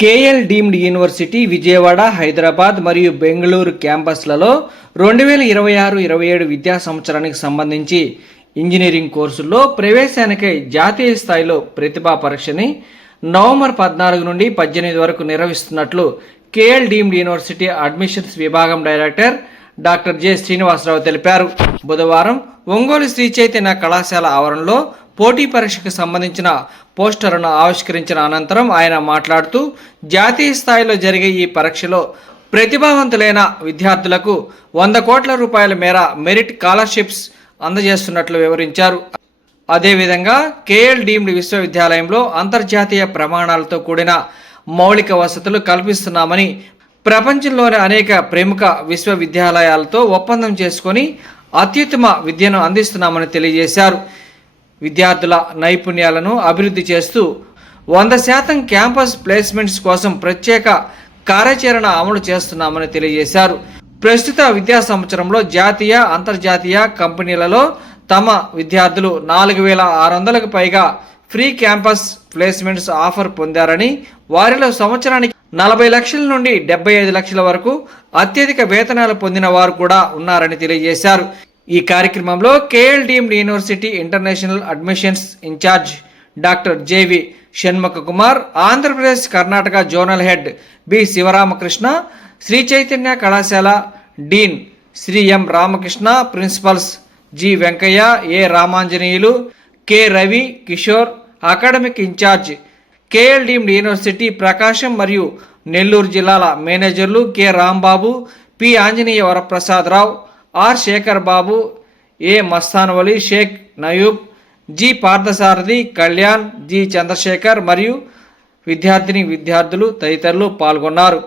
KL deemed university Vijayawada, Hyderabad మరియు బెంగళూరు క్యాంపస్లలో 2026-27 విద్యా సంవత్సరానికి సంబంధించి ఇంజనీరింగ్ కోర్సుల్లో ప్రవేశానికై జాతీయ స్థాయిలో ప్రతిభా పరీక్షని నవంబర్ 14 నుండి 18 వరకు నిర్వహిస్తున్నట్లు కేఎల్ డీమ్డ్ యూనివర్సిటీ అడ్మిషన్స్ విభాగం డైరెక్టర్ డాక్టర్ జె శ్రీనివాసరావు తెలిపారు. బుధవారం ఒంగోలు శ్రీ చైతన్య కళాశాల ఆవరణలో పోటీ పరీక్షకు సంబంధించిన పోస్టర్ను ఆవిష్కరించిన అనంతరం ఆయన మాట్లాడుతూ జాతీయ స్థాయిలో జరిగే ఈ పరీక్షలో ప్రతిభావంతులైన విద్యార్థులకు 100 కోట్ల రూపాయల మేర మెరిట్ స్కాలర్షిప్స్ అందజేస్తున్నట్లు వివరించారు. అదేవిధంగా కేఎల్ డీమ్డ్ విశ్వవిద్యాలయంలో అంతర్జాతీయ ప్రమాణాలతో కూడిన మౌలిక వసతులు కల్పిస్తున్నామని, ప్రపంచంలోని అనేక ప్రముఖ విశ్వవిద్యాలయాలతో ఒప్పందం చేసుకొని అత్యుత్తమ విద్యను అందిస్తున్నామని తెలియజేశారు. విద్యార్థుల నైపుణ్యాలను అభివృద్ధి చేస్తూ 100% క్యాంపస్ ప్లేస్మెంట్స్ కోసం ప్రత్యేక కార్యాచరణ అమలు చేస్తున్నామని తెలియజేశారు. ప్రస్తుత విద్యా సంవత్సరంలో జాతీయ, అంతర్జాతీయ కంపెనీలలో తమ విద్యార్థులు 4,600కు పైగా ఫ్రీ క్యాంపస్ ప్లేస్మెంట్స్ ఆఫర్ పొందారని, వారిలో సంవత్సరానికి 40 లక్షల నుండి 75 లక్షల వరకు అత్యధిక వేతనాలు పొందిన వారు కూడా ఉన్నారని తెలియజేశారు. ఈ కార్యక్రమంలో KL deemed university international admissions incharge doctor JV Shanmukha Kumar, Andhra Pradesh Karnataka zonal head B Sivaramakrishna, Sri Chaitanya కళాశాల dean Sri M Ramakrishna, principals G Venkaiah, A Ramanjaneyulu, K Ravi Kishore, academic incharge KL deemed university Prakasam మరియు నెల్లూరు జిల్లాల మేనేజర్లు K Rambabu, P Anjaneya Varaprasada Rao, R Sekhar Babu, A Mastanvali, Sheikh Nayub, G Parthasarathy, Kalyan, G Chandrasekhar మరియు విద్యార్థులు తదితరులు పాల్గొన్నారు.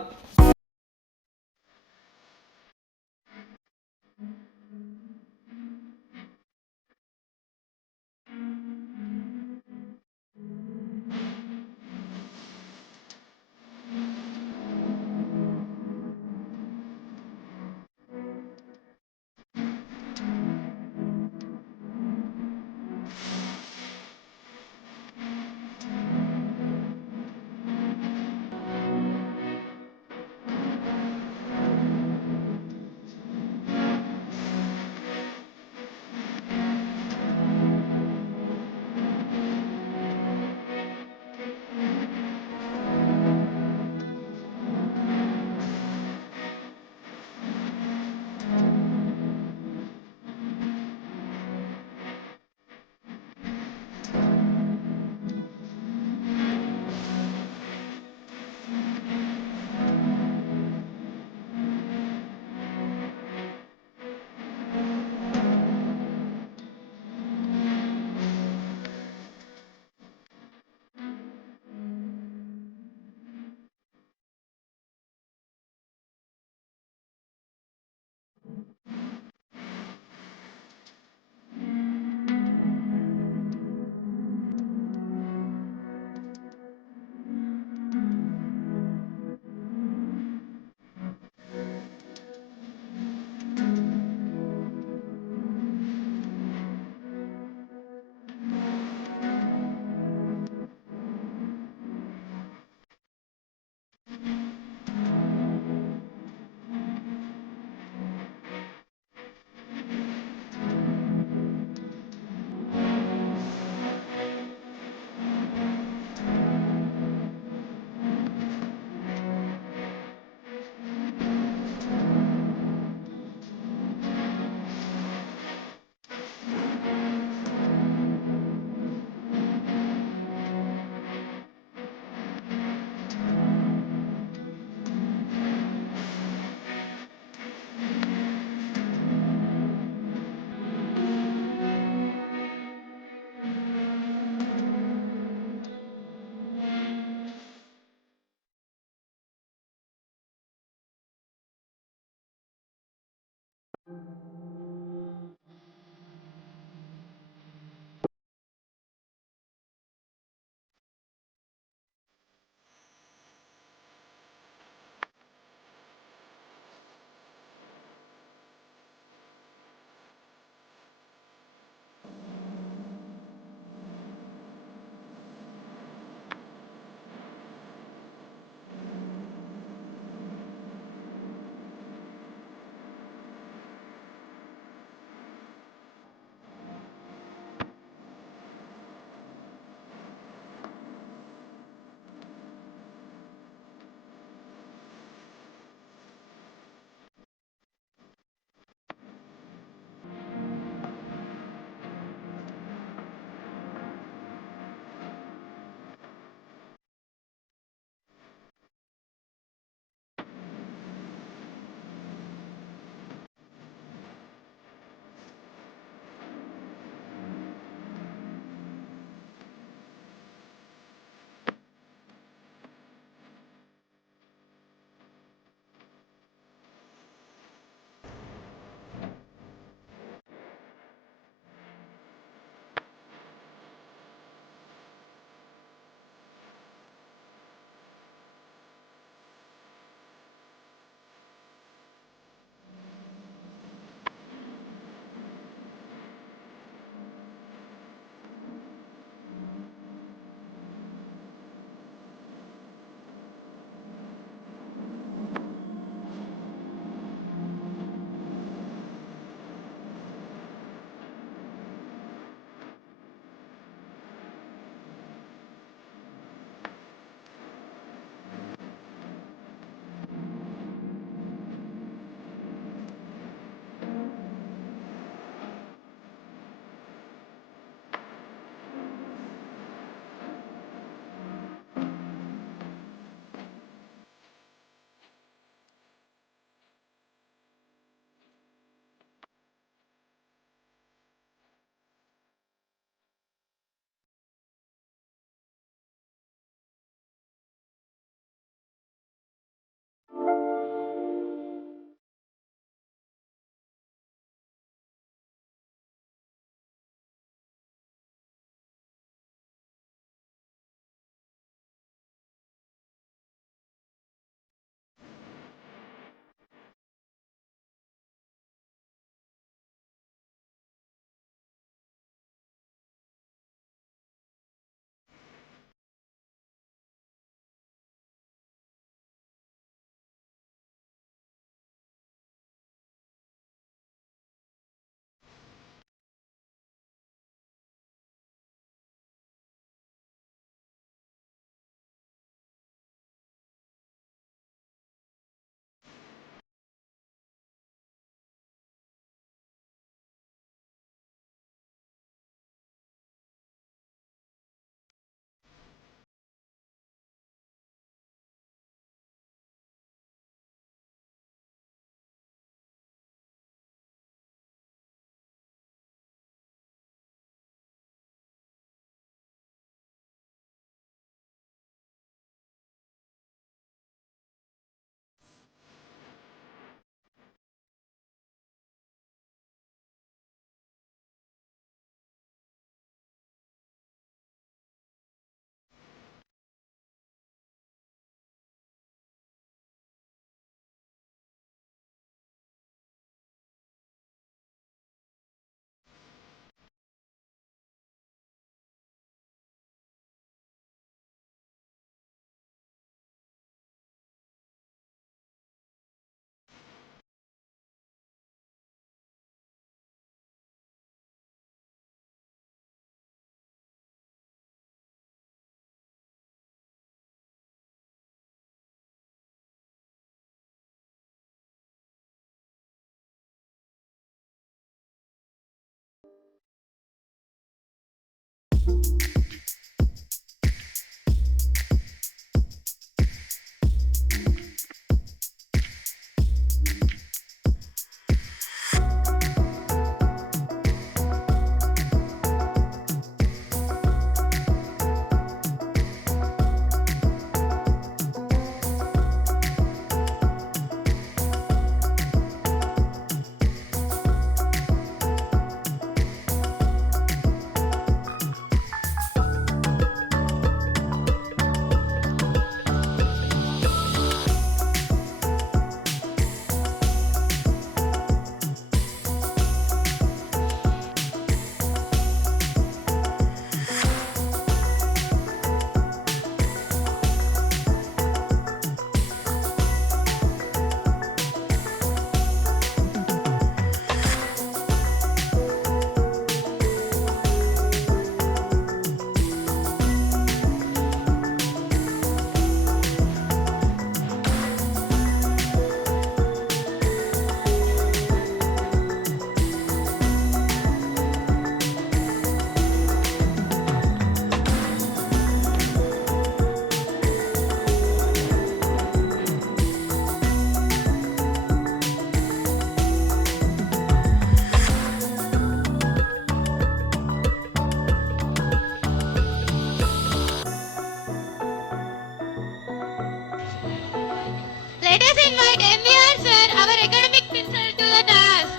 Let us invite MVR sir, our academic principal, to the task.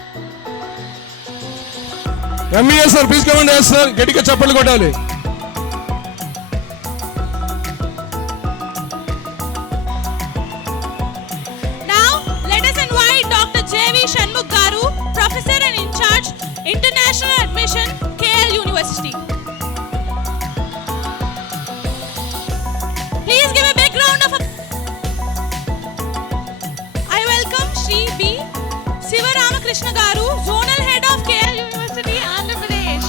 MES sir please కమండి. Sir గట్టిగా చప్పట్లు కొట్టాలి. Now let us invite Dr. J.V. Shanmugh Garu, Professor and in charge, International Admission, KL University. Please give a big round of applause. I welcome Shri B. Sivaramakrishna Garu, Zonal Head of KL University, Andhra Pradesh.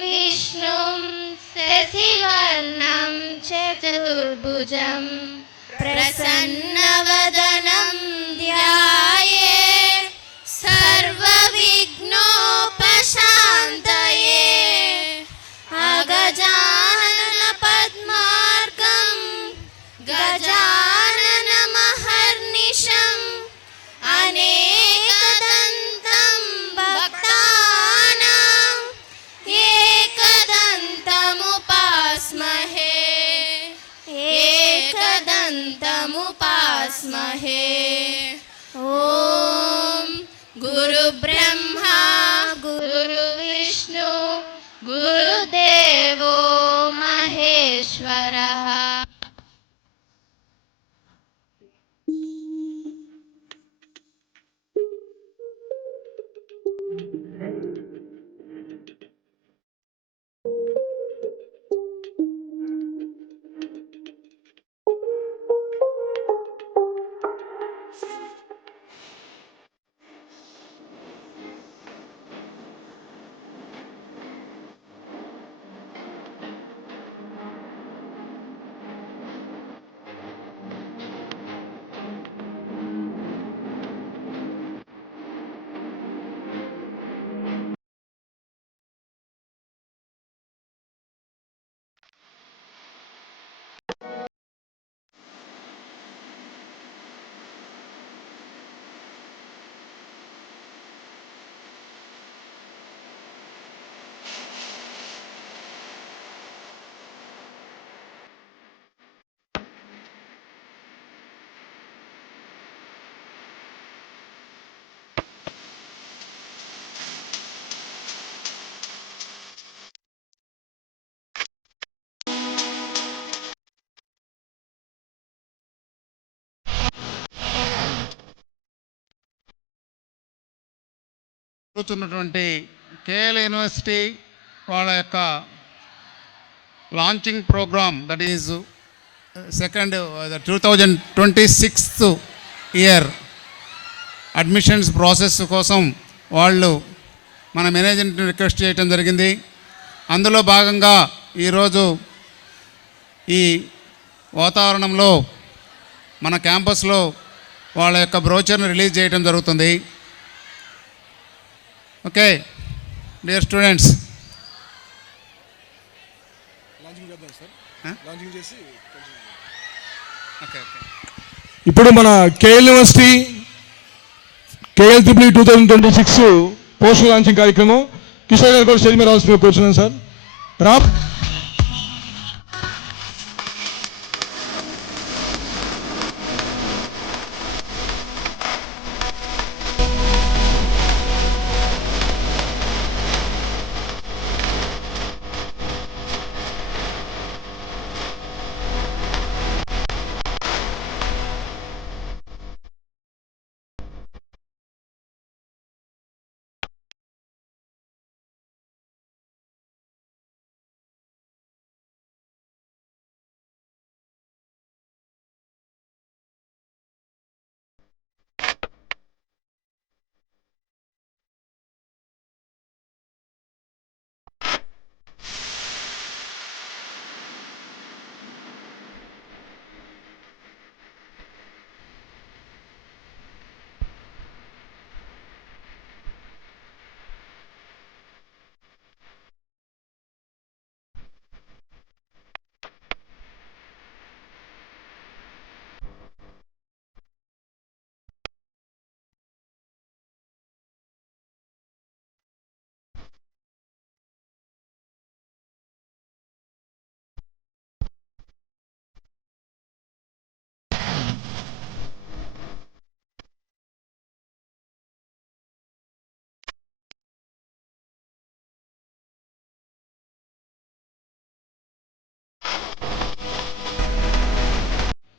विष्णुं शशिवर्णं चतुर्भुजं प्रसन्नवदनं ध्याये सर्वविघ्नोपशान्तये अगजानन पद्मार्कं गजाननमहर्निशम् अनेकदन्तं भक्तानाम् एकदन्तमुपास्महे एकदन्तमुपास्महे। ॐ गुरुब्रह्मा गुरुविष्णु गुरुदेवो महेश्वरः। జరుగుతున్నటువంటి KL university వాళ్ళ యొక్క launching program, that is second 2026 year admissions process కోసం వాళ్ళు మన మేనేజ్మెంట్ని రిక్వెస్ట్ చేయడం జరిగింది. అందులో భాగంగా ఈరోజు ఈ వాతావరణంలో మన క్యాంపస్లో వాళ్ళ యొక్క బ్రోచర్ని రిలీజ్ చేయడం జరుగుతుంది. ఓకే డియర్ స్టూడెంట్స్, ఇప్పుడు మన KL university KL 2026 poster launching కార్యక్రమం కిషోర్ గారు కూడా స్టేజ్ మీద రావాల్సి కూర్చున్నాను సార్. రామ్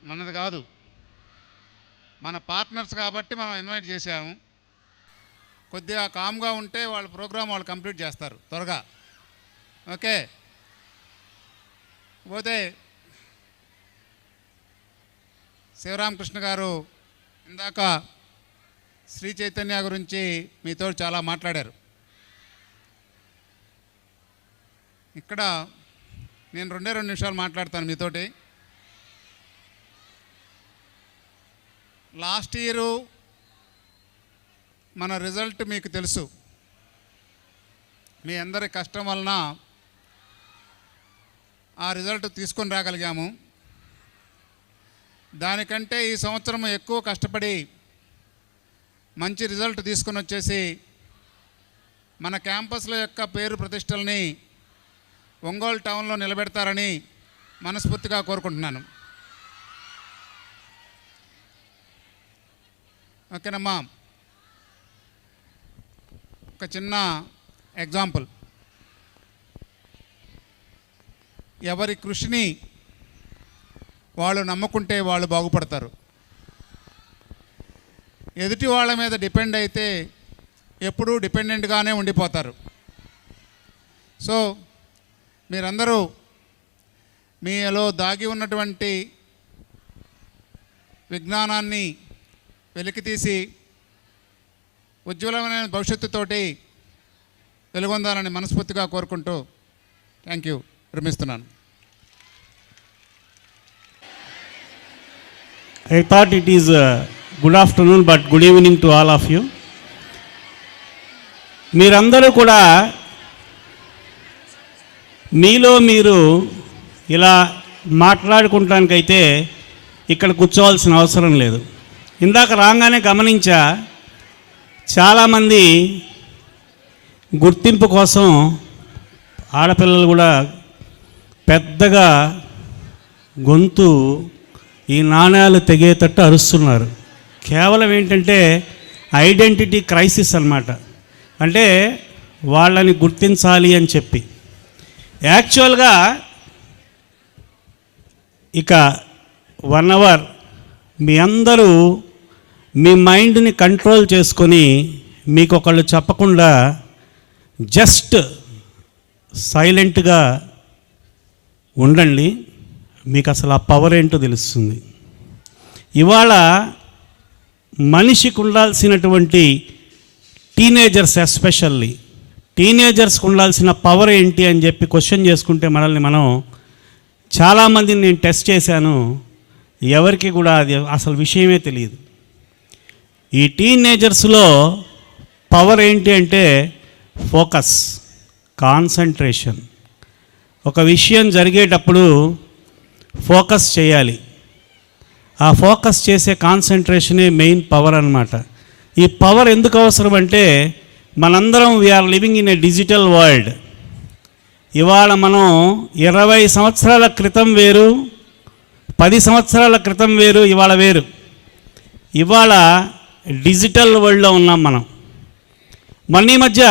మనది కాదు, మన పార్ట్నర్స్ కాబట్టి మనం ఇన్వైట్ చేసాము. కొద్దిగా కామ్గా ఉంటే వాళ్ళ ప్రోగ్రామ్ వాళ్ళు కంప్లీట్ చేస్తారు త్వరగా. ఓకే, పోతే శివరామకృష్ణ గారు ఇందాక శ్రీ చైతన్య గురించి మీతో చాలా మాట్లాడారు. ఇక్కడ నేను 2 నిమిషాలు మాట్లాడతాను మీతోటి. లాస్ట్ ఇయరు మన రిజల్ట్ మీకు తెలుసు. మీ అందరి కష్టం వలన ఆ రిజల్ట్ తీసుకొని రాగలిగాము. దానికంటే ఈ సంవత్సరం ఎక్కువ కష్టపడి మంచి రిజల్ట్ తీసుకొని వచ్చేసి మన క్యాంపస్ల యొక్క పేరు ప్రతిష్టల్ని ఒంగోలు టౌన్లో నిలబెడతారని మనస్ఫూర్తిగా కోరుకుంటున్నాను. ఓకేనమ్మా, ఒక చిన్న ఎగ్జాంపుల్. ఎవరి కృషిని వాళ్ళు నమ్ముకుంటే వాళ్ళు బాగుపడతారు. ఎదుటి వాళ్ళ మీద డిపెండ్ అయితే ఎప్పుడూ డిపెండెంట్గానే ఉండిపోతారు. సో మీరందరూ మీలో దాగి ఉన్నటువంటి విజ్ఞానాన్ని వెలికితీసి ఉజ్వలమైన భవిష్యత్తుతోటి వెలుగొందాలని మనస్ఫూర్తిగా కోరుకుంటూ థ్యాంక్ యూ విరమిస్తున్నాను. I thought it is good afternoon but good evening to all of you. మీరందరూ కూడా మీలో మీరు ఇలా మాట్లాడుకుంటానికైతే ఇక్కడ కూర్చోవాల్సిన అవసరం లేదు. ఇందాక రాగానే గమనించా, చాలామంది గుర్తింపు కోసం ఆడపిల్లలు కూడా పెద్దగా గొంతు ఈ నాణ్యాలు తెగేటట్టు అరుస్తున్నారు. కేవలం ఏంటంటే ఐడెంటిటీ క్రైసిస్ అన్నమాట. అంటే వాళ్ళని గుర్తించాలి అని చెప్పి. యాక్చువల్గా ఇక 1 అవర్ మీ అందరూ మీ మైండ్ని కంట్రోల్ చేసుకొని మీకు ఒకళ్ళు చెప్పకుండా జస్ట్ సైలెంట్గా ఉండండి, మీకు అసలు ఆ పవర్ ఏంటో తెలుస్తుంది. ఇవాళ మనిషికి ఉండాల్సినటువంటి టీనేజర్స్, ఎస్పెషల్లీ టీనేజర్స్కి ఉండాల్సిన పవర్ ఏంటి అని చెప్పి క్వశ్చన్ చేసుకుంటే మనల్ని మనం, చాలామందిని నేను టెస్ట్ చేశాను, ఎవరికి కూడా అది అసలు విషయమే తెలియదు. ఈ టీనేజర్స్లో పవర్ ఏంటి అంటే ఫోకస్, కాన్సంట్రేషన్. ఒక విషయం జరిగేటప్పుడు ఫోకస్ చేయాలి. ఆ ఫోకస్ చేసే కాన్సంట్రేషనే మెయిన్ పవర్ అన్నమాట. ఈ పవర్ ఎందుకు అవసరం అంటే మనందరం we are living in a digital world. ఇవాళ మనం 20 సంవత్సరాల క్రితం వేరు, 10 సంవత్సరాల క్రితం వేరు, ఇవాళ వేరు. ఇవాళ డిజిటల్ వరల్డ్లో ఉన్నాం మనం. మన ఈ మధ్య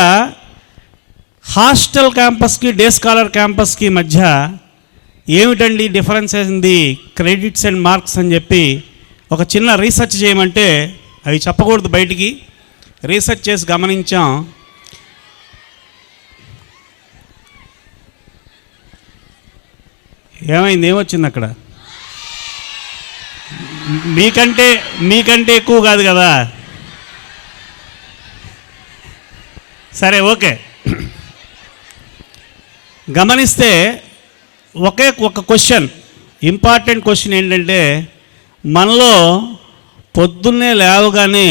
హాస్టల్ క్యాంపస్కి, డే స్కాలర్ క్యాంపస్కి మధ్య ఏమిటండి డిఫరెన్స్ ఏంది, క్రెడిట్స్ అండ్ మార్క్స్ అని చెప్పి ఒక చిన్న రీసెర్చ్ చేయమంటే, అవి చెప్పకూడదు బయటికి, రీసెర్చ్ చేసి గమనించాం. ఏమైంది, ఏమొచ్చింది అక్కడ? మీకంటే ఎక్కువ కాదు కదా. సరే, ఓకే. గమనిస్తే ఒక క్వశ్చన్, ఇంపార్టెంట్ క్వశ్చన్ ఏంటంటే, మనలో పొద్దున్నే లేవగానే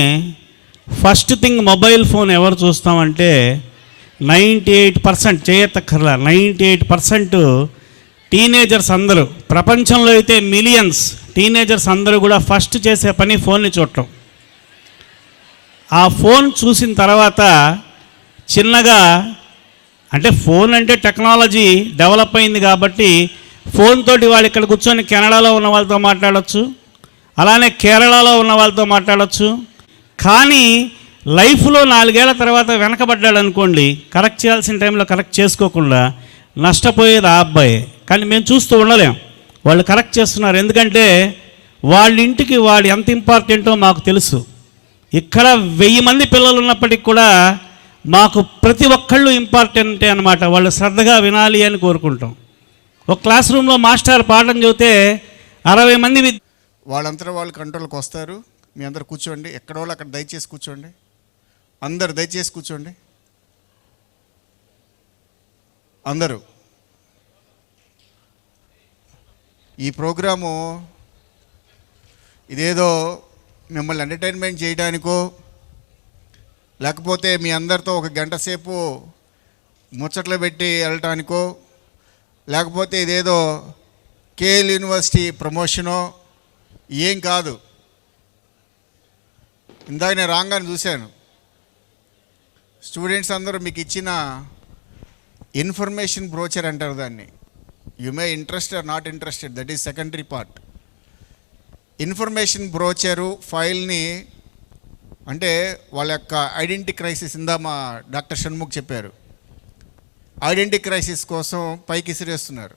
ఫస్ట్ థింగ్ మొబైల్ ఫోన్ ఎవరు చూస్తామంటే 98% చేయక్కర్లా, 98% టీనేజర్స్ అందరూ, ప్రపంచంలో అయితే మిలియన్స్ టీనేజర్స్ అందరూ కూడా ఫస్ట్ చేసే పని ఫోన్ని చూడటం. ఆ ఫోన్ చూసిన తర్వాత చిన్నగా, అంటే ఫోన్ అంటే టెక్నాలజీ డెవలప్ అయింది కాబట్టి ఫోన్ తోటి వాళ్ళు ఇక్కడ కూర్చొని కెనడాలో ఉన్న వాళ్ళతో మాట్లాడవచ్చు, అలానే కేరళలో ఉన్న వాళ్ళతో మాట్లాడవచ్చు. కానీ లైఫ్లో 4 ఏళ్ల తర్వాత వెనకబడ్డాడు అనుకోండి, కరెక్ట్ చేయాల్సిన టైంలో కరెక్ట్ చేసుకోకుండా నష్టపోయేది ఆ అబ్బాయి. కానీ మేము చూస్తూ ఉండలేం, వాళ్ళు కరెక్ట్ చేస్తున్నారు. ఎందుకంటే వాళ్ళ ఇంటికి వాడు ఎంత ఇంపార్టెంటో మాకు తెలుసు. ఇక్కడ 1000 మంది పిల్లలు ఉన్నప్పటికి కూడా మాకు ప్రతి ఒక్కళ్ళు ఇంపార్టెంటే అనమాట. వాళ్ళు శ్రద్ధగా వినాలి అని కోరుకుంటాం. ఒక క్లాస్ రూమ్లో మాస్టర్ పాఠం చెబితే 60 మంది వాళ్ళంతా వాళ్ళు కంట్రోల్కి వస్తారు. మీ అందరు కూర్చోండి, ఎక్కడ వాళ్ళు అక్కడ దయచేసి కూర్చోండి, అందరు దయచేసి కూర్చోండి. అందరూ ఈ ప్రోగ్రాము ఇదేదో మిమ్మల్ని ఎంటర్టైన్మెంట్ చేయడానికో, లేకపోతే మీ అందరితో ఒక గంట సేపు ముచ్చట్లు పెట్టి వెళ్ళటానికో, లేకపోతే ఇదేదో కేఎల్ యూనివర్సిటీ ప్రమోషనో ఏం కాదు. ఇందాక నేను రాగానే చూశాను, స్టూడెంట్స్ అందరూ మీకు ఇచ్చిన ఇన్ఫర్మేషన్ బ్రోచర్ అంటారు దాన్ని. You may interest or not interested, that is secondary part. Information brochure ఫైల్ని, అంటే వాళ్ళ యొక్క ఐడెంటిటీ క్రైసిస్, ఇందా మా డాక్టర్ షణ్ముఖ్ చెప్పారు, ఐడెంటిటీ క్రైసిస్ కోసం పైకి ఇసిరేస్తున్నారు.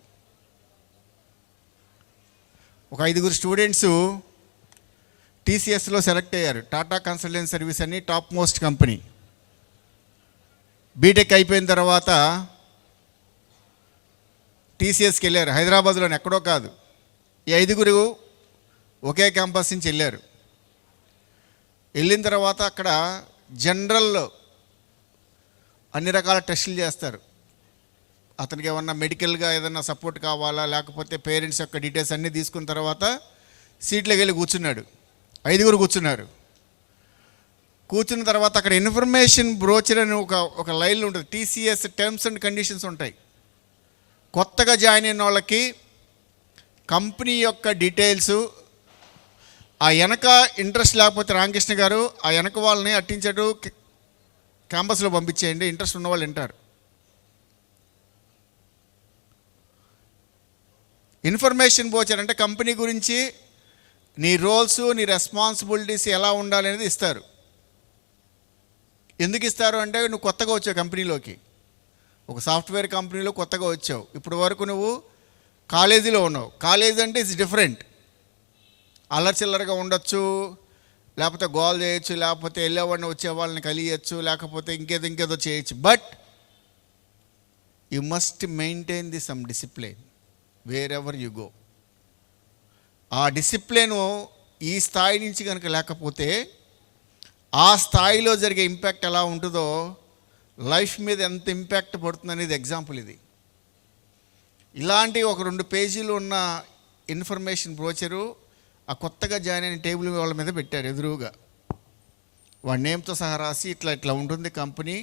ఒక 5 స్టూడెంట్స్ టీసీఎస్లో సెలెక్ట్ అయ్యారు. టాటా కన్సల్టెన్సీ సర్వీస్ అని టాప్ మోస్ట్ కంపెనీ. బీటెక్ అయిపోయిన తర్వాత టీసీఎస్కి వెళ్ళారు. హైదరాబాద్లోని ఎక్కడో కాదు. ఈ 5 ఒకే క్యాంపస్ నుంచి వెళ్ళారు. వెళ్ళిన తర్వాత అక్కడ జనరల్ అన్ని రకాల టెస్టులు చేస్తారు. అతనికి ఏమన్నా మెడికల్గా ఏదన్నా సపోర్ట్ కావాలా, లేకపోతే పేరెంట్స్ యొక్క డీటెయిల్స్ అన్నీ తీసుకున్న తర్వాత సీట్లోకి వెళ్ళి కూర్చున్నాడు. 5 కూర్చున్నారు. కూర్చున్న తర్వాత అక్కడ ఇన్ఫర్మేషన్ బ్రోచర్ అని ఒక లైన్లో ఉంటుంది. టీసీఎస్ టర్మ్స్ అండ్ కండిషన్స్ ఉంటాయి. కొత్తగా జాయిన్ అయిన వాళ్ళకి కంపెనీ యొక్క డీటెయిల్స్, ఆ వెనక ఇంట్రెస్ట్ లేకపోతే రామకృష్ణ గారు ఆ వెనక వాళ్ళని అట్టించాడు క్యాంపస్లో పంపించేయండి, ఇంట్రెస్ట్ ఉన్న వాళ్ళు వింటారు. ఇన్ఫర్మేషన్ బ్రోచర్ అంటే కంపెనీ గురించి నీ రోల్స్, నీ రెస్పాన్సిబిలిటీస్ ఎలా ఉండాలి అనేది ఇస్తారు. ఎందుకు ఇస్తారు అంటే, నువ్వు కొత్తగా వచ్చావు కంపెనీలోకి, ఒక సాఫ్ట్వేర్ కంపెనీలో కొత్తగా వచ్చావు. ఇప్పుడు వరకు నువ్వు కాలేజీలో ఉన్నావు. కాలేజీ అంటే ఇట్స్ డిఫరెంట్. అల్లరిచిల్లరగా ఉండొచ్చు, లేకపోతే గోల్ చేయొచ్చు, లేకపోతే వెళ్ళేవాడిని వచ్చే వాళ్ళని కలియచ్చు, లేకపోతే ఇంకేదో చేయొచ్చు. But you must maintain the some discipline wear ever you go. ఆ డిసిప్లిను ఈ స్థాయి నుంచి కనుక లేకపోతే ఆ స్థాయిలో జరిగే ఇంపాక్ట్ ఎలా ఉంటుందో లైఫ్ మీద ఎంత ఇంపాక్ట్ పడుతుంది అనేది ఎగ్జాంపుల్ ఇది. ఇలాంటి ఒక 2 పేజీలు ఉన్న ఇన్ఫర్మేషన్ బ్రోచరు ఆ కొత్తగా జాయిన్ అయిన టేబుల్ వాళ్ళ మీద పెట్టారు ఎదురుగా. వాడి నేమ్తో సహా రాసి ఇట్లా ఉంటుంది కంపెనీ,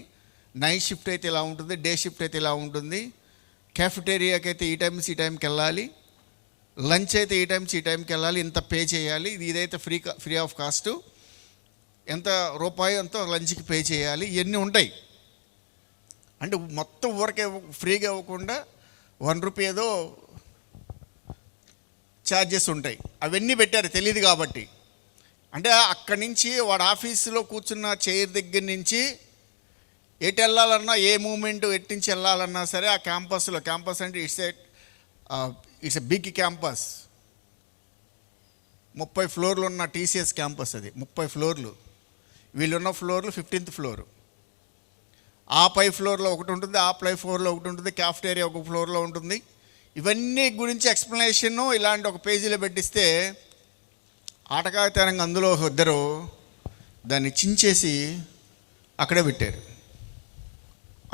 నైట్ షిఫ్ట్ అయితే ఇలా ఉంటుంది, డే షిఫ్ట్ అయితే ఇలా ఉంటుంది, క్యాఫెటేరియాకి అయితే ఈ టైంకి వెళ్ళాలి, లంచ్ అయితే ఈ టైంకి వెళ్ళాలి, ఇంత పే చేయాలి, ఇదైతే ఫ్రీ ఆఫ్ కాస్ట్, ఎంత రూపాయి ఎంతో లంచ్కి పే చేయాలి, ఇవన్నీ ఉంటాయి. అంటే మొత్తం ఊరికే ఫ్రీగా ఇవ్వకుండా 1 రూపీ ఏదో ఛార్జెస్ ఉంటాయి. అవన్నీ పెట్టారు తెలియదు కాబట్టి. అంటే అక్కడి నుంచి వాడు ఆఫీసులో కూర్చున్న చైర్ దగ్గర నుంచి ఎటు వెళ్ళాలన్నా, ఏ మూమెంట్ ఎటు నుంచి వెళ్ళాలన్నా సరే ఆ క్యాంపస్ అంటే ఇట్స్ ఎ బిగ్ క్యాంపస్. 30 ఫ్లోర్లు ఉన్న టీసీఎస్ క్యాంపస్ అది. 30 ఫ్లోర్లు. వీళ్ళున్న ఫ్లోర్లు 15th ఫ్లోరు. ఆ పై ఫ్లోర్లో ఒకటి ఉంటుంది, ఆ పై ఫ్లోర్లో ఒకటి ఉంటుంది, క్యాఫ్టేరియా ఒక ఫ్లోర్లో ఉంటుంది. ఇవన్నీ గురించి ఎక్స్ప్లెనేషను ఇలాంటి ఒక పేజీలో పెట్టిస్తే ఆటకాయతనంగా అందులో ఇద్దరు దాన్ని చించేసి అక్కడే పెట్టారు.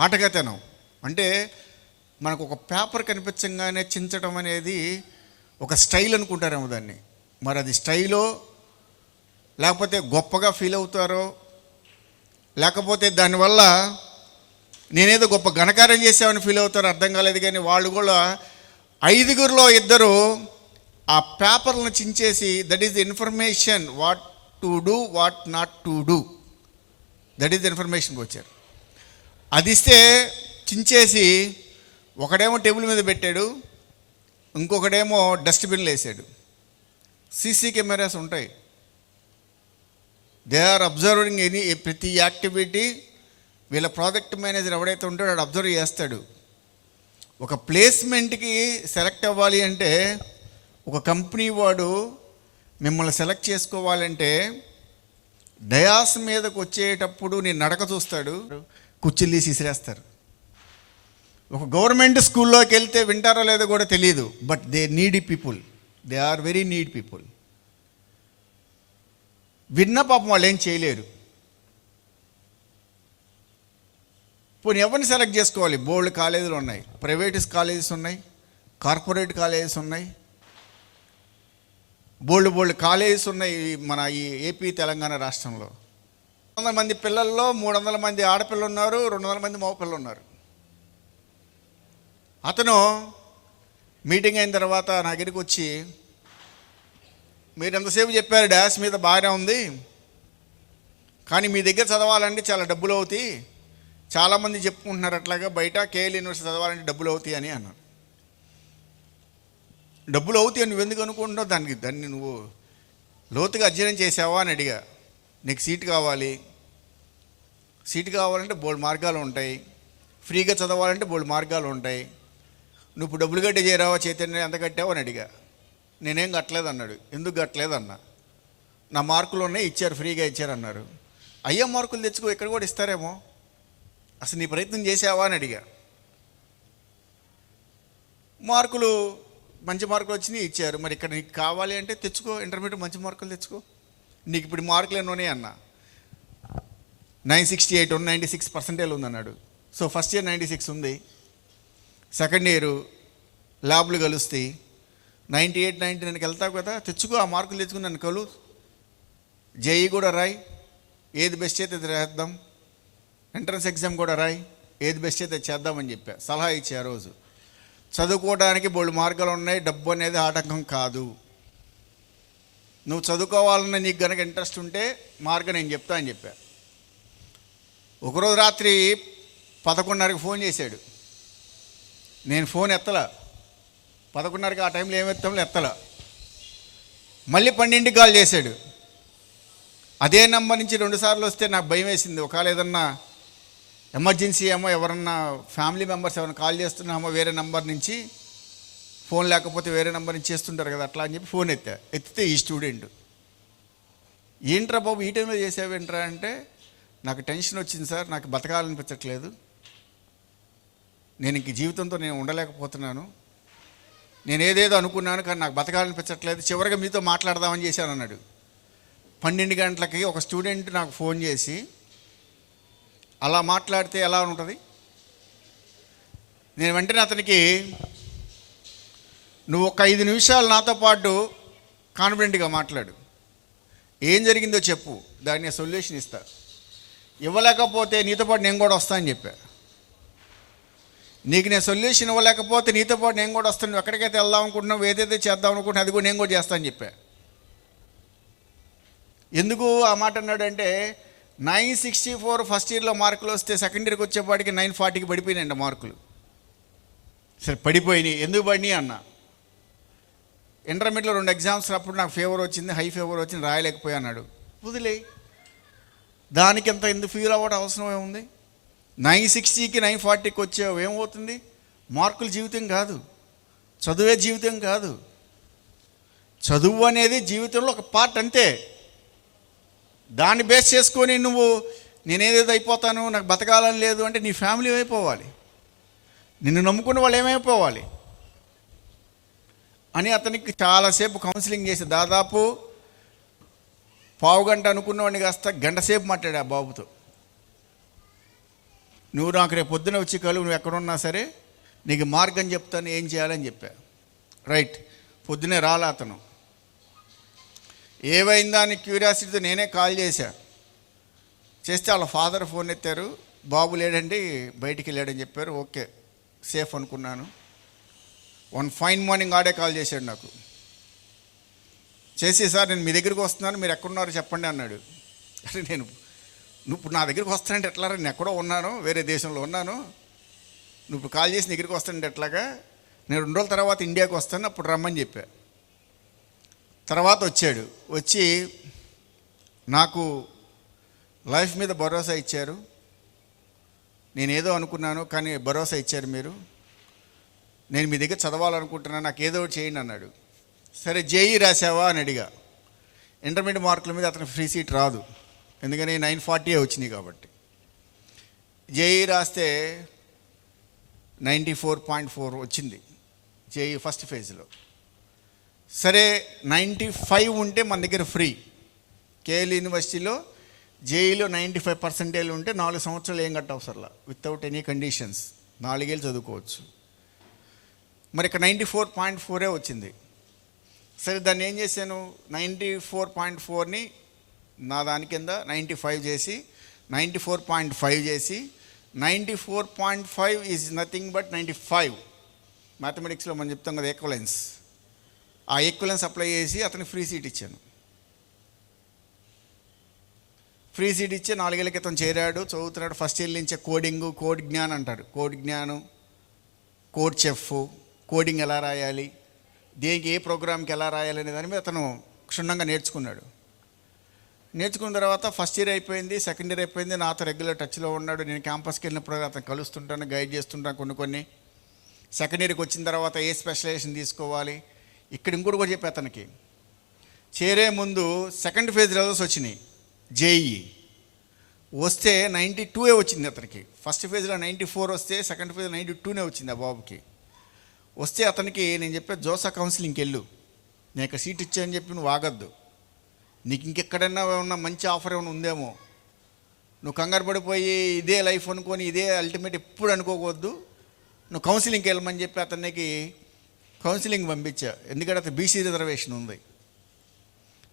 ఆటకాయతనం అంటే మనకు ఒక పేపర్ కనిపించగానే చించడం అనేది ఒక స్టైల్ అనుకుంటారేమో దాన్ని. మరి అది స్టైలో, లేకపోతే గొప్పగా ఫీల్ అవుతారో, లేకపోతే దానివల్ల నేనేదో గొప్ప ఘనకార్యం చేసామని ఫీల్ అవుతారో అర్థం కాలేదు. కానీ వాళ్ళు కూడా 5గురిలో 2 ఆ పేపర్లను చించేసి that is the information what to do, what not to do, that is the ఇన్ఫర్మేషన్కి వచ్చారు. అది ఇస్తే చించేసి ఒకడేమో టేబుల్ మీద పెట్టాడు, ఇంకొకడేమో డస్ట్బిన్లో వేసాడు. సీసీ కెమెరాస్ ఉంటాయి. దే ఆర్ అబ్జర్వింగ్ ప్రతి యాక్టివిటీ. వీళ్ళ ప్రాజెక్ట్ మేనేజర్ ఎవడైతే ఉంటాడో వాడు అబ్జర్వ్ చేస్తాడు. ఒక ప్లేస్మెంట్కి సెలెక్ట్ అవ్వాలి అంటే, ఒక కంపెనీ వాడు మిమ్మల్ని సెలెక్ట్ చేసుకోవాలంటే డయాస్ మీదకి వచ్చేటప్పుడు నేను నడక చూస్తాడు, కుర్చీలు తీసి విసిరేస్తారు. ఒక గవర్నమెంట్ స్కూల్లోకి వెళ్తే వింటారో లేదో కూడా తెలియదు. But they need people, they are very need people. విన్న పాపం వాళ్ళు ఏం చేయలేరు. పోనీ ఎవరిని సెలెక్ట్ చేసుకోవాలి? బోల్డ్ కాలేజీలు ఉన్నాయి, ప్రైవేట్ కాలేజెస్ ఉన్నాయి, కార్పొరేట్ కాలేజెస్ ఉన్నాయి, బోల్డ్ కాలేజెస్ ఉన్నాయి మన ఈ ఏపీ తెలంగాణ రాష్ట్రంలో. 200 మంది పిల్లల్లో 300 మంది ఆడపిల్లలు ఉన్నారు, 200 మంది మగపిల్లలు ఉన్నారు. అతను మీటింగ్ అయిన తర్వాత నా దగ్గరికి వచ్చి, మీరు ఎంతసేపు చెప్పారు డాష్ మీద బాగానే ఉంది, కానీ మీ దగ్గర చదవాలంటే చాలా డబ్బులు అవుతాయి, చాలామంది చెప్పుకుంటున్నారు అట్లాగా బయట కేఎల్ యూనివర్సిటీ చదవాలంటే డబ్బులు అవుతాయి అని అన్నాను. డబ్బులు అవుతాయి నువ్వు ఎందుకు అనుకుంటున్నావు? దాన్ని నువ్వు లోతుగా అధ్యయనం చేసావా అని అడిగా. నీకు సీట్ కావాలంటే బోల్డ్ మార్గాలు ఉంటాయి, ఫ్రీగా చదవాలంటే బోల్డ్ మార్గాలు ఉంటాయి. నువ్వు ఇప్పుడు డబ్బులు కట్టి చేరావా, చైతన్య ఎంత కట్టావు అని అడిగా. నేనేం కట్టలేదు అన్నాడు. ఎందుకు కట్టలేదు అన్నా. నా మార్కులు ఉన్నాయి, ఇచ్చారు, ఫ్రీగా ఇచ్చారు అన్నారు. అయ్యే మార్కులు తెచ్చుకో, ఇక్కడ కూడా ఇస్తారేమో, అసలు నీ ప్రయత్నం చేసావా అని అడిగా. మంచి మార్కులు వచ్చినాయి, ఇచ్చారు. మరి ఇక్కడ నీకు కావాలి అంటే తెచ్చుకో, ఇంటర్మీడియట్ మంచి మార్కులు తెచ్చుకో, నీకు ఇప్పుడు మార్కులు ఎన్నోనే అన్నా. 968 96% ఉందన్నాడు. సో ఫస్ట్ ఇయర్ 96 ఉంది, సెకండ్ ఇయర్ ల్యాబ్లు కలుస్తాయి, 98 99కి వెళ్తావు కదా, తెచ్చుకో, ఆ మార్కులు తెచ్చుకుని నన్ను కలు, జేఈ కూడా రాయి, ఏది బెస్ట్ అయితే అది రాద్దాం, ఎంట్రన్స్ ఎగ్జామ్ కూడా రాయి, ఏది బెస్ట్ అయితే చేద్దామని చెప్పా, సలహా ఇచ్చా. ఆ రోజు చదువుకోవడానికి బోల్డ్ మార్గాలు ఉన్నాయి, డబ్బు అనేది ఆటంకం కాదు. నువ్వు చదువుకోవాలన్న నీకు కనుక ఇంట్రెస్ట్ ఉంటే మార్గం నేను చెప్తా అని చెప్పా. ఒకరోజు రాత్రి 11:30కి ఫోన్ చేశాడు. నేను ఫోన్ ఎత్తలా. 11:30కి ఆ టైంలో ఏమెత్తామో ఎత్తలా. మళ్ళీ 12ంటికి కాల్ చేశాడు. అదే నెంబర్ నుంచి 2 సార్లు వస్తే నాకు భయం వేసింది. ఒకవేళ ఏదన్నా ఎమర్జెన్సీ ఏమో, ఎవరన్నా ఫ్యామిలీ మెంబర్స్ ఎవరైనా కాల్ చేస్తున్నామో వేరే నెంబర్ నుంచి, ఫోన్ లేకపోతే వేరే నెంబర్ నుంచి చేస్తుంటారు కదా, అట్లా అని చెప్పి ఫోన్ ఎత్తితే ఈ స్టూడెంట్ ఏంట్రా బాబు ఈ టైంలో చేసావేంట్రా అంటే, నాకు టెన్షన్ వచ్చింది సార్, నాకు బతకాలనిపించట్లేదు, నేను ఇంక జీవితంతో నేను ఉండలేకపోతున్నాను, నేను ఏదేదో అనుకున్నాను కానీ నాకు బతకాలనిపించట్లేదు, చివరిగా మీతో మాట్లాడదామని చేశాను అన్నాడు. 12 గంటలకి ఒక స్టూడెంట్ నాకు ఫోన్ చేసి, అలా మాట్లాడితే ఎలా ఉంటుంది? నేను వెంటనే అతనికి, నువ్వు ఒక 5 నిమిషాలు నాతో పాటు కాన్ఫిడెంట్గా మాట్లాడు, ఏం జరిగిందో చెప్పు, దాన్ని సొల్యూషన్ ఇస్తా, ఇవ్వలేకపోతే నీతో పాటు నేను కూడా వస్తానని చెప్పా. నీకు నేను సొల్యూషన్ ఇవ్వలేకపోతే నీతో పాటు నేను కూడా వస్తాను, నువ్వు ఎక్కడికైతే వెళ్దాం అనుకుంటున్నావు, ఏదైతే చేద్దాం అనుకుంటున్నావు, అది కూడా నేను కూడా చేస్తానని చెప్పా. ఎందుకు ఆ మాట అన్నాడంటే, 964 ఫస్ట్ ఇయర్లో మార్కులు వస్తే సెకండ్ ఇయర్కి వచ్చేపాటికి 940కి పడిపోయినాయంట మార్కులు. సరే పడిపోయినాయి, ఎందుకు పడినాయి అన్న, ఇంటర్మీడియట్లో 2 ఎగ్జామ్స్ అప్పుడు నాకు ఫీవర్ వచ్చింది, హై ఫీవర్ వచ్చింది, రాయలేకపోయా అన్నాడు. వదిలే, దానికి ఎంత ఎందుకు ఫీల్ అవ్వడం అవసరం ఏముంది? 960కి 940కి వచ్చావు, ఏమవుతుంది? మార్కులు జీవితం కాదు, చదువే జీవితం కాదు. చదువు అనేది జీవితంలో ఒక పార్ట్ అంతే. దాన్ని బేస్ చేసుకొని నువ్వు నేనేదేదో అయిపోతాను, నాకు బతకాలని లేదు అంటే నీ ఫ్యామిలీ అయిపోవాలి, నిన్ను నమ్ముకున్న వాళ్ళు ఏమైపోవాలి అని అతనికి చాలాసేపు కౌన్సిలింగ్ చేసి, దాదాపు పావు గంట అనుకున్నవాడిని కాస్త గంట సేపు మాట్లాడా ఆ బాబుతో. నువ్వు నాకు రేపు పొద్దున వచ్చి కలువు, నువ్వు ఎక్కడున్నా సరే నీకు మార్గం చెప్తాను, ఏం చేయాలని చెప్పా. రైట్, పొద్దునే రాలా అతను. ఏవైందా అని క్యూరియాసిటీతో నేనే కాల్ చేశా. చేస్తే వాళ్ళ ఫాదర్ ఫోన్ ఎత్తారు, బాబు లేడండి, బయటికి వెళ్ళాడని చెప్పారు. ఓకే, సేఫ్ అనుకున్నాను. 1 ఫైన్ మార్నింగ్ ఆడే కాల్ చేశాడు నాకు. చేసి, సార్ నేను మీ దగ్గరికి వస్తున్నాను, మీరు ఎక్కడున్నారో చెప్పండి అన్నాడు. అరే నువ్వు ఇప్పుడు నా దగ్గరికి వస్తానంటే ఎట్లారా, నేను ఎక్కడో ఉన్నాను, వేరే దేశంలో ఉన్నాను, నువ్వు ఇప్పుడు కాల్ చేసి దగ్గరికి వస్తానంటే ఎట్లాగా, నేను 2 రోజుల తర్వాత ఇండియాకి వస్తాను, అప్పుడు రమ్మని చెప్పా. తర్వాత వచ్చాడు. వచ్చి నాకు లైఫ్ మీద భరోసా ఇచ్చారు, నేనేదో అనుకున్నాను కానీ భరోసా ఇచ్చారు మీరు, నేను మీ దగ్గర చదవాలనుకుంటున్నాను, నాకు ఏదో ఒకటి చేయండి అన్నాడు. సరే జేఈ రాసావా అని అడిగా. ఇంటర్మీడియట్ మార్కుల మీద అతనికి ఫ్రీ సీట్ రాదు, ఎందుకని 940 వచ్చినాయి కాబట్టి. జేఈ రాస్తే 94.4 వచ్చింది జేఈ ఫస్ట్ ఫేజ్లో. సరే 95 ఉంటే మన దగ్గర ఫ్రీ. కేఎల్ యూనివర్సిటీలో జేఈలో 95% ఉంటే 4 సంవత్సరాలు ఏం కట్టవసరలా, వితౌట్ ఎనీ కండిషన్స్ 4 ఏళ్ళు చదువుకోవచ్చు. మరి ఇక్కడ 94.4 వచ్చింది. సరే దాన్ని ఏం చేశాను, 94.4ని నా దాని కింద 95 చేసి 94.5 చేసి 94.5 ఈజ్ నథింగ్ బట్ 95. మ్యాథమెటిక్స్లో మనం చెప్తాం కదా ఈక్వలెన్స్, ఆ ఈక్వలెన్స్ అప్లై చేసి అతనికి ఫ్రీ సీట్ ఇచ్చాను. ఫ్రీ సీట్ ఇచ్చి 4 ఏళ్ళ క్రితం చేరాడు, చదువుతున్నాడు. ఫస్ట్ ఇయర్ నుంచే కోడింగు, కోడ్ జ్ఞానం అంటారు, కోడ్ జ్ఞానం, కోడ్ చెఫ్, కోడింగ్ ఎలా రాయాలి, దేనికి ఏ ప్రోగ్రామ్కి ఎలా రాయాలి అనే దాని మీద అతను క్షుణ్ణంగా నేర్చుకున్నాడు. నేర్చుకున్న తర్వాత ఫస్ట్ ఇయర్ అయిపోయింది, సెకండ్ ఇయర్ అయిపోయింది, నాతో రెగ్యులర్ టచ్లో ఉన్నాడు. నేను క్యాంపస్కి వెళ్ళినప్పుడు అతను కలుస్తుంటాను, గైడ్ చేస్తుంటాను కొన్ని. సెకండ్ ఇయర్కి వచ్చిన తర్వాత ఏ స్పెషలైజేషన్ తీసుకోవాలి, ఇక్కడ ఇంకోటి కూడా చెప్పి అతనికి చేరే ముందు సెకండ్ ఫేజ్ రిజల్ట్స్ వచ్చినాయి. జేఈ వస్తే 92 వచ్చింది అతనికి. ఫస్ట్ ఫేజ్లో 94 వస్తే సెకండ్ ఫేజ్లో 92 వచ్చింది ఆ బాబుకి. వస్తే అతనికి నేను చెప్పే జోసా కౌన్సిలింగ్కి వెళ్ళు, నేను ఇక్కడ సీట్ ఇచ్చానని చెప్పి నువ్వు ఆగద్దు, నీకు ఇంకెక్కడైనా ఏమన్నా మంచి ఆఫర్ ఏమైనా ఉందేమో, నువ్వు కంగారు పడిపోయి ఇదే లైఫ్ అనుకొని ఇదే అల్టిమేట్ ఎప్పుడు అనుకోవద్దు, నువ్వు కౌన్సిలింగ్కి వెళ్ళమని చెప్పి అతనికి కౌన్సిలింగ్ పంపించా. ఎందుకంటే అతను బీసీ రిజర్వేషన్ ఉంది.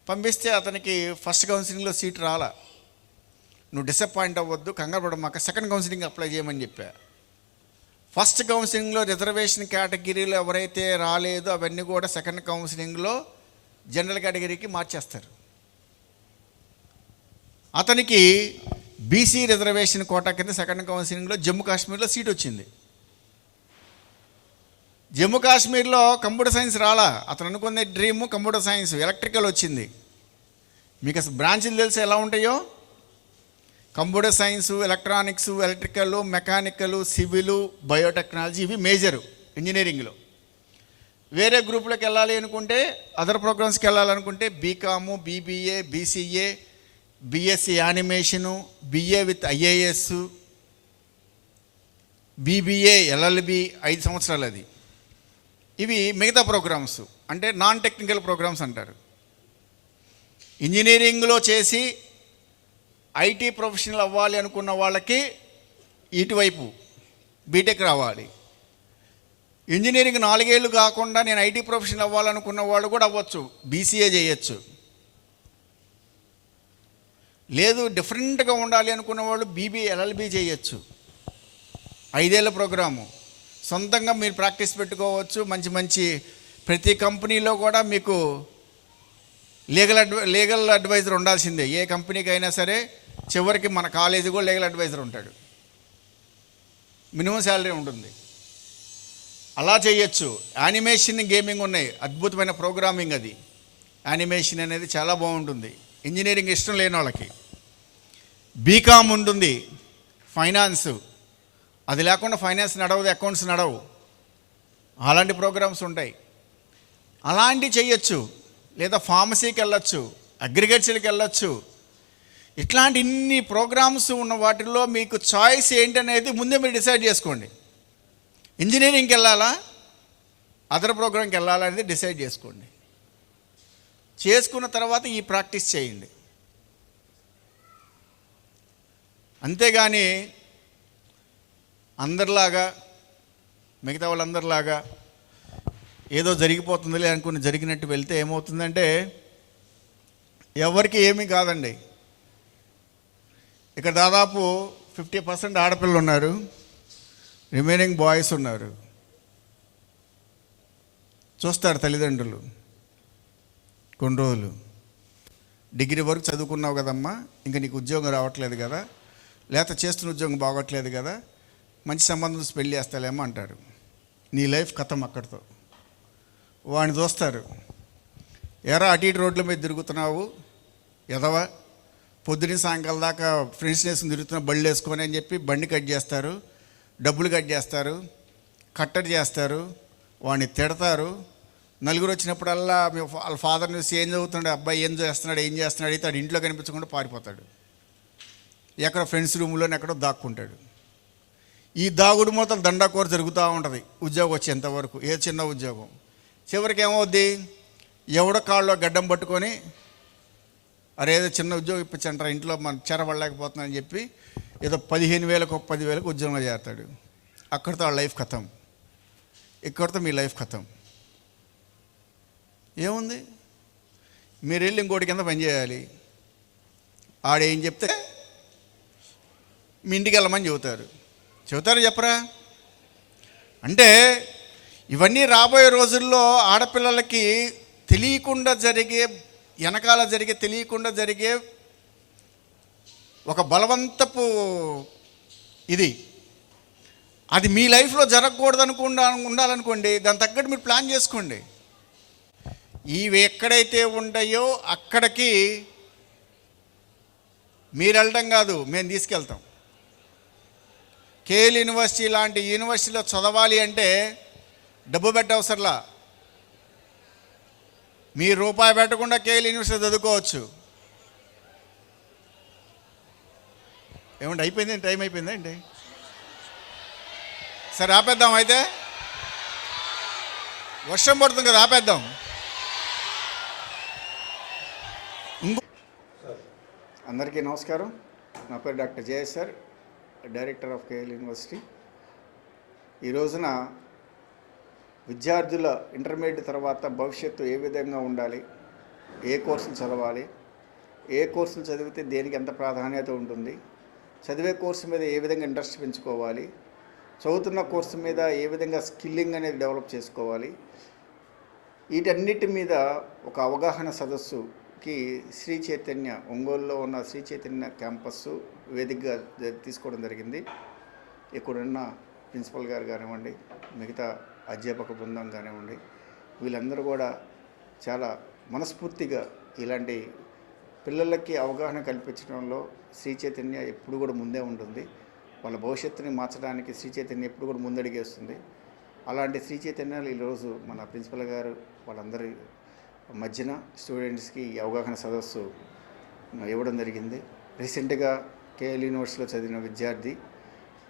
పంపిస్తే అతనికి ఫస్ట్ కౌన్సిలింగ్లో సీట్ రాలా. నువ్వు డిసప్పాయింట్ అవ్వద్దు, కంగారు పడమాక, సెకండ్ కౌన్సిలింగ్ అప్లై చేయమని చెప్పా. ఫస్ట్ కౌన్సిలింగ్లో రిజర్వేషన్ కేటగిరీలో ఎవరైతే రాలేదో అవన్నీ కూడా సెకండ్ కౌన్సిలింగ్లో జనరల్ కేటగిరీకి మార్చేస్తారు. అతనికి బీసీ రిజర్వేషన్ కోటా కింద సెకండ్ కౌన్సిలింగ్లో జమ్మూ కాశ్మీర్లో సీట్ వచ్చింది. జమ్మూ కాశ్మీర్లో కంప్యూటర్ సైన్స్ రాలా, అతను అనుకునే డ్రీము కంప్యూటర్ సైన్స్, ఎలక్ట్రికల్ వచ్చింది. మీకు అసలు బ్రాంచ్లు తెలిసి ఎలా ఉంటాయో, computer science, electronics, electrical, mechanical, civil, biotechnology, ఇవి మేజరు ఇంజనీరింగ్లో. వేరే గ్రూప్లోకి వెళ్ళాలి అనుకుంటే, అదర్ ప్రోగ్రామ్స్కి వెళ్ళాలనుకుంటే BCom, BBA, BCA, BSc animation, BA with IAS, BBA, LLB 5 సంవత్సరాలు అది. ఇవి మిగతా ప్రోగ్రామ్స్, అంటే నాన్ టెక్నికల్ ప్రోగ్రామ్స్ అంటారు. ఇంజనీరింగ్లో చేసి ఐటీ ప్రొఫెషనల్ అవ్వాలి అనుకున్న వాళ్ళకి ఇటువైపు బీటెక్ రావాలి. ఇంజనీరింగ్ 4 ఏళ్ళు కాకుండా నేను ఐటీ ప్రొఫెషనల్ అవ్వాలనుకున్న వాళ్ళు కూడా అవ్వచ్చు, బీసీఏ చేయొచ్చు. లేదు డిఫరెంట్గా ఉండాలి అనుకున్న వాళ్ళు బీబీ, ఎల్ఎల్బి చేయొచ్చు. 5 ఏళ్ళ ప్రోగ్రాము. సొంతంగా మీరు ప్రాక్టీస్ పెట్టుకోవచ్చు. మంచి మంచి ప్రతి కంపెనీలో కూడా మీకు లీగల్ అడ్వైజర్ ఉండాల్సిందే. ఏ కంపెనీకి అయినా సరే చివరికి మన కాలేజీ కూడా లీగల్ అడ్వైజర్ ఉంటాడు. మినిమం శాలరీ ఉంటుంది. అలా చేయొచ్చు. యానిమేషన్, గేమింగ్ ఉన్నాయి. అద్భుతమైన ప్రోగ్రామింగ్ అది. యానిమేషన్ అనేది చాలా బాగుంటుంది ఇంజనీరింగ్ ఇష్టం లేని వాళ్ళకి. బీకామ్ ఉంటుంది, ఫైనాన్స్. అది లేకుండా ఫైనాన్స్ నడవదు, అకౌంట్స్ నడవు. అలాంటి ప్రోగ్రామ్స్ ఉంటాయి. అలాంటివి చేయొచ్చు. లేదా ఫార్మసీకి వెళ్ళొచ్చు, అగ్రికల్చర్కి వెళ్ళొచ్చు. ఇట్లాంటి ఇన్ని ప్రోగ్రామ్స్ ఉన్న వాటిల్లో మీకు చాయిస్ ఏంటనేది ముందే మీరు డిసైడ్ చేసుకోండి. ఇంజనీరింగ్కి వెళ్ళాలా, అదర్ ప్రోగ్రామ్కి వెళ్ళాలా అనేది డిసైడ్ చేసుకోండి. చేసుకున్న తర్వాత ఈ ప్రాక్టీస్ చేయండి. అంతేగాని అందరిలాగా, మిగతా వాళ్ళందరిలాగా ఏదో జరిగిపోతుందిలే అనుకుని జరిగినట్టు వెళ్తే ఏమవుతుందంటే ఎవరికి ఏమీ కాదండి. ఇక్కడ దాదాపు 50% ఆడపిల్లలు ఉన్నారు, రిమైనింగ్ బాయ్స్ ఉన్నారు. చూస్తారు తల్లిదండ్రులు కొన్ని రోజులు. డిగ్రీ వరకు చదువుకున్నావు కదమ్మా, ఇంకా నీకు ఉద్యోగం రావట్లేదు కదా, లేకపోతే చేస్తున్న ఉద్యోగం బాగోట్లేదు కదా, మంచి సంబంధం చూసి పెళ్ళి చేస్తాలేమో అంటారు. నీ లైఫ్ కథం అక్కడితో. వాడిని చూస్తారు, ఎరా అటు ఇటు రోడ్ల మీద తిరుగుతున్నావు ఎదవా, పొద్దున సాయంకాలం దాకా ఫ్రెండ్స్ వేసుకుని తిరుగుతున్నా బళ్ళు వేసుకొని అని చెప్పి బండి కట్ చేస్తారు, డబ్బులు కట్ చేస్తారు, కట్టడి చేస్తారు, వాడిని తిడతారు. నలుగురు వచ్చినప్పుడల్లా వాళ్ళ ఫాదర్ని చూసి ఏం చదువుతున్నాడు అబ్బాయి, ఏం చేస్తున్నాడు అయితే ఆడు ఇంట్లో కనిపించకుండా పారిపోతాడు. ఎక్కడ ఫ్రెండ్స్ రూమ్లోనే ఎక్కడో దాక్కుంటాడు. ఈ దాగుడు మూతలు దండాకోర జరుగుతూ ఉంటుంది ఉద్యోగం వచ్చేంతవరకు, ఏ చిన్న ఉద్యోగం. చివరికి ఏమవుద్ది, ఎవడో కాళ్ళలో గడ్డం పట్టుకొని అరే ఏదో చిన్న ఉద్యోగం ఇప్పించంటారా, ఇంట్లో మన చెరబడలేకపోతున్నానని చెప్పి ఏదో 15,000కు 10,000కు ఉద్యోగంలో చేస్తాడు. అక్కడితో ఆ లైఫ్ ఖతం, ఇక్కడితో మీ లైఫ్ ఖతం. ఏముంది, మీరు వెళ్ళి ఇంకోటి కింద పనిచేయాలి. ఆడేం చెప్తే మీ ఇంటికి వెళ్ళమని చెబుతారు చెప్పరా. అంటే ఇవన్నీ రాబోయే రోజుల్లో ఆడపిల్లలకి తెలియకుండా జరిగే, వెనకాల తెలియకుండా జరిగే ఒక బలవంతపు ఇది. అది మీ లైఫ్లో జరగకూడదు ఉండాలనుకోండి, దాని తగ్గట్టు మీరు ప్లాన్ చేసుకోండి. ఇవి ఎక్కడైతే ఉంటాయో అక్కడికి మీరు వెళ్ళడం కాదు, మేము తీసుకెళ్తాం. కేఎల్ యూనివర్సిటీ లాంటి యూనివర్సిటీలో చదవాలి అంటే డబ్బు పెట్టవసరలా. మీరు రూపాయి పెట్టకుండా కేఎల్ యూనివర్సిటీ చదువుకోవచ్చు. ఏమంటే అయిపోయింది, టైం అయిపోయిందా అండి? సరే ఆపేద్దాం. అయితే వర్షం పడుతుంది కదా, ఆపేద్దాం. అందరికీ నమస్కారం. నా పేరు doctor Jayesh sir, director of KL university. ఈ రోజున విద్యార్థుల ఇంటర్మీడియట్ తర్వాత భవిష్యత్తు ఏ విధంగా ఉండాలి, ఏ కోర్సులు చదవాలి, ఏ కోర్సులు చదివితే దేనికి ఎంత ప్రాధాన్యత ఉంటుంది, చదివే కోర్సు మీద ఏ విధంగా ఇంట్రెస్ట్ పెంచుకోవాలి, చదువుతున్న కోర్సు మీద ఏ విధంగా స్కిల్లింగ్ అనేది డెవలప్ చేసుకోవాలి, వీటన్నిటి మీద ఒక అవగాహన సదస్సుకి శ్రీ చైతన్య, ఒంగోలులో ఉన్న శ్రీ చైతన్య క్యాంపస్సు వేదికగా తీసుకోవడం జరిగింది. ఇక్కడున్న ప్రిన్సిపల్ గారు కానివ్వండి, మిగతా అధ్యాపక బృందం కానివ్వండి, వీళ్ళందరూ కూడా చాలా మనస్ఫూర్తిగా ఇలాంటి పిల్లలకి అవగాహన కల్పించడంలో శ్రీ చైతన్య ఎప్పుడు కూడా ముందే ఉంటుంది. వాళ్ళ భవిష్యత్తుని మార్చడానికి శ్రీ చైతన్య ఎప్పుడు కూడా ముందడిగేస్తుంది. అలాంటి శ్రీ చైతన్యాలు ఈరోజు మన ప్రిన్సిపల్ గారు వాళ్ళందరి మధ్యన స్టూడెంట్స్కి ఈ అవగాహన సదస్సు ఇవ్వడం జరిగింది. రీసెంట్గా కేఎల్ యూనివర్సిటీలో చదివిన విద్యార్థి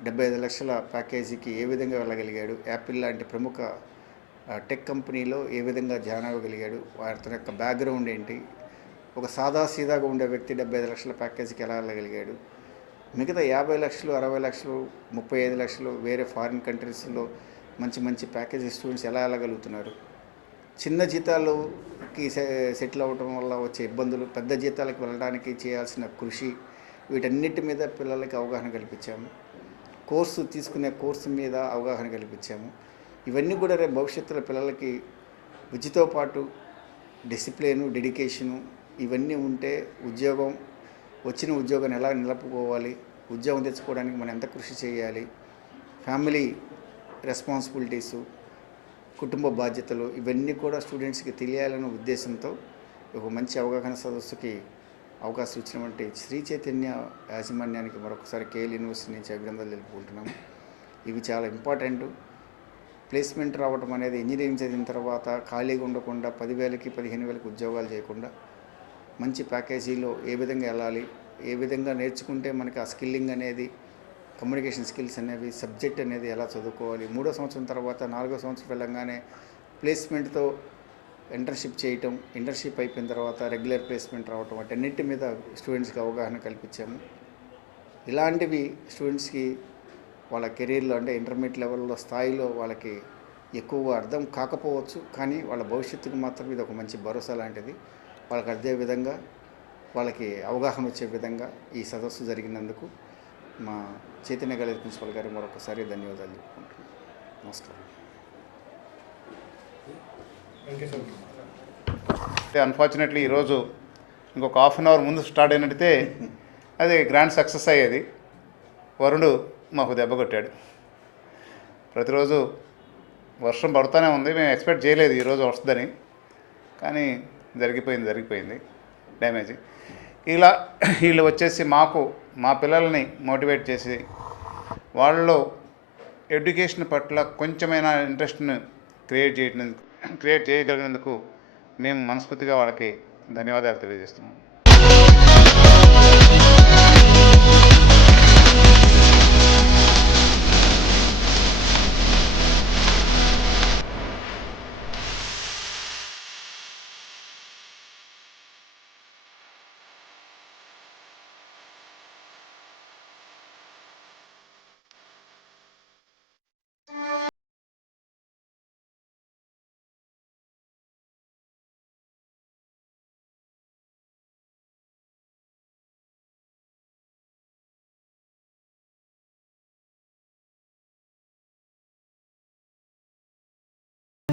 75 లక్షల ప్యాకేజీకి ఏ విధంగా వెళ్ళగలిగాడు, యాపిల్ లాంటి ప్రముఖ టెక్ కంపెనీలో ఏ విధంగా జాయిన్ అవ్వగలిగాడు, అతని యొక్క బ్యాక్గ్రౌండ్ ఏంటి, ఒక సాదాసీదాగా ఉండే వ్యక్తి 75 లక్షల ప్యాకేజీకి ఎలా వెళ్ళగలిగాడు, మిగతా 50 లక్షలు 60 లక్షలు 35 లక్షలు వేరే ఫారిన్ కంట్రీస్లో మంచి మంచి ప్యాకేజీ స్టూడెంట్స్ ఎలా వెళ్ళగలుగుతున్నారు, చిన్న జీతాలకి సెటిల్ అవ్వడం వల్ల వచ్చే ఇబ్బందులు, పెద్ద జీతాలకు వెళ్ళడానికి చేయాల్సిన కృషి, వీటన్నిటి మీద పిల్లలకి అవగాహన కల్పించాము. తీసుకునే కోర్సు మీద అవగాహన కల్పించాము. ఇవన్నీ కూడా రేపు భవిష్యత్తులో పిల్లలకి విద్యతో పాటు డిసిప్లిను, డెడికేషను ఇవన్నీ ఉంటే వచ్చిన ఉద్యోగాన్ని ఎలా నిలుపుకోవాలి, ఉద్యోగం తెచ్చుకోవడానికి మనం ఎంత కృషి చేయాలి, ఫ్యామిలీ రెస్పాన్సిబిలిటీసు, కుటుంబ బాధ్యతలు ఇవన్నీ కూడా స్టూడెంట్స్కి తెలియాలనే ఉద్దేశంతో ఒక మంచి అవగాహన సదస్సుకి అవకాశం ఇచ్చినటువంటి శ్రీ చైతన్య యాజమాన్యానికి మరొకసారి కేఎల్ యూనివర్సిటీ నుంచి అభినందనలు తెలుపుకుంటున్నాము. ఇవి చాలా ఇంపార్టెంట్. ప్లేస్మెంట్ రావడం అనేది ఇంజనీరింగ్ చదివిన తర్వాత ఖాళీగా ఉండకుండా 10,000కి 15,000కి ఉద్యోగాలు చేయకుండా మంచి ప్యాకేజీలో ఏ విధంగా వెళ్ళాలి, ఏ విధంగా నేర్చుకుంటే మనకి ఆ స్కిల్లింగ్ అనేది, కమ్యూనికేషన్ స్కిల్స్ అనేవి, సబ్జెక్ట్ అనేది ఎలా చదువుకోవాలి, 3వ సంవత్సరం తర్వాత 4వ సంవత్సరం వెళ్ళంగానే ప్లేస్మెంట్తో ఇంటర్న్షిప్ చేయటం, ఇంటర్న్షిప్ అయిపోయిన తర్వాత రెగ్యులర్ ప్లేస్మెంట్ రావటం, వాటన్నిటి మీద స్టూడెంట్స్కి అవగాహన కల్పించాము. ఇలాంటివి స్టూడెంట్స్కి వాళ్ళ కెరీర్లో అంటే ఇంటర్మీడియట్ లెవెల్లో స్థాయిలో వాళ్ళకి ఎక్కువగా అర్థం కాకపోవచ్చు, కానీ వాళ్ళ భవిష్యత్తుకు మాత్రం ఇది ఒక మంచి భరోసా లాంటిది. వాళ్ళకి అదే విధంగా వాళ్ళకి అవగాహన వచ్చే విధంగా ఈ సదస్సు జరిగినందుకు మా చైతన్య కాలేజ్ ప్రిన్సిపల్ గారికి మరొకసారి ధన్యవాదాలు చెప్పుకుంటున్నాను. నమస్కారం. అన్ఫార్చునేట్లీ ఈరోజు ఇంకొక హాఫ్ అన్ అవర్ ముందు స్టార్ట్ అయినట్టయితే అది గ్రాండ్ సక్సెస్ అయ్యేది. వరుణుడు మాకు దెబ్బ కొట్టాడు. ప్రతిరోజు వర్షం పడుతూనే ఉంది. మేము ఎక్స్పెక్ట్ చేయలేదు ఈరోజు వస్తుందని, కానీ జరిగిపోయింది డ్యామేజ్. ఇలా వీళ్ళు వచ్చేసి మా పిల్లల్ని మోటివేట్ చేసి వాళ్ళలో ఎడ్యుకేషన్ పట్ల కొంచెమైనా ఇంట్రెస్ట్ను క్రియేట్ చేయగలిగినందుకు మేము మనస్ఫూర్తిగా వాళ్ళకి ధన్యవాదాలు తెలియజేస్తున్నాం.